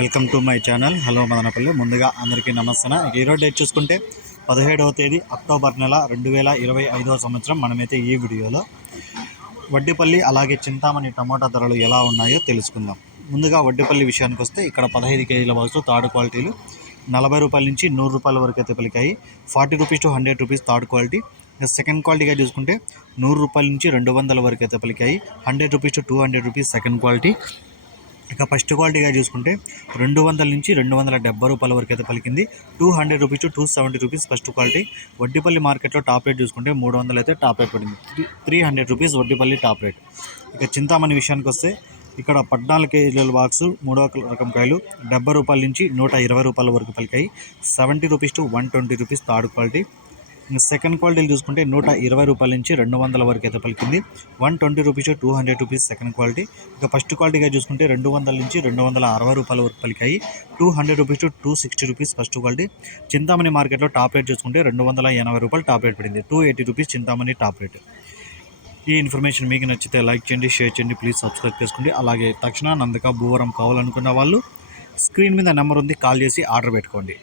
Welcome to my channel. Hello Madanapalle. ముందుగా అందరికీ నమస్తే ఈరోజు డేట్ చూసుకుంటే పదిహేడవ తేదీ అక్టోబర్ నెల రెండు వేల ఇరవై ఐదవ సంవత్సరం. మనమైతే ఈ వీడియోలో వడ్డిపల్లి అలాగే చింతామణి టమోటా ధరలు ఎలా ఉన్నాయో తెలుసుకుందాం. ముందుగా వడ్డిపల్లి విషయానికి వస్తే ఇక్కడ పదహైదు కేజీల బాక్స్ థర్డ్ క్వాలిటీలు నలభై రూపాయల నుంచి నూరు రూపాయల వరకు అయితే పలికాయి. Forty rupees to hundred rupees third quality. Second క్వాలిటీగా చూసుకుంటే నూరు రూపాయల నుంచి రెండు వందల వరకు అయితే పలికాయి. Hundred rupees to two hundred rupees second quality. ఇక ఫస్ట్ క్వాలిటీగా చూసుకుంటే రెండు వందల నుంచి రెండు వందల డెబ్బై రూపాయల వరకు అయితే పలికింది. Two hundred rupees to two seventy rupees first quality. Vaddipalli మార్కెట్లో టాప్ రేట్ చూసుకుంటే మూడు వందలు అయితే టాప్ రేట్ పడింది. Three three hundred rupees Vaddipalli top rate. ఇక చింతామణి విషయానికి వస్తే ఇక్కడ పద్నాలుగు కేజీల బాక్స్ మూడో రకం కాయలు డెబ్బై రూపాయల నుంచి నూట ఇరవై రూపాయల వరకు పలికాయి. Seventy rupees to one twenty rupees third quality. Second క్వాలిటీలు చూసుకుంటే నూట ఇరవై రూపాయల నుంచి రెండు వందల వరకు అయితే పలికింది. One twenty rupees two hundred rupees second quality ఇక ఫస్ట్ క్వాలిటీగా చూసుకుంటే రెండు వందల నుంచి రెండు వందల అరవై రూపాయల వరకు పలికాయి. Two hundred rupees to two sixty rupees first quality Chintamani మార్కెట్లో టాప్ రేట్ చూసుకుంటే రెండు వందల ఎనభై రూపాయలు టాప్ రేట్ పడింది. Two eighty rupees Chintamani top rate. ఈ ఇన్ఫర్మేషన్ మీకు నచ్చితే లైక్ చేయండి షేర్ చేయండి ప్లీజ్ సబ్స్క్రైబ్ చేసుకోండి. అలాగే తక్షణ నందక భూవరం కావాలనుకున్న వాళ్ళు స్క్రీన్ మీద నెంబర్ ఉంది కాల్ చేసి ఆర్డర్ పెట్టుకోండి.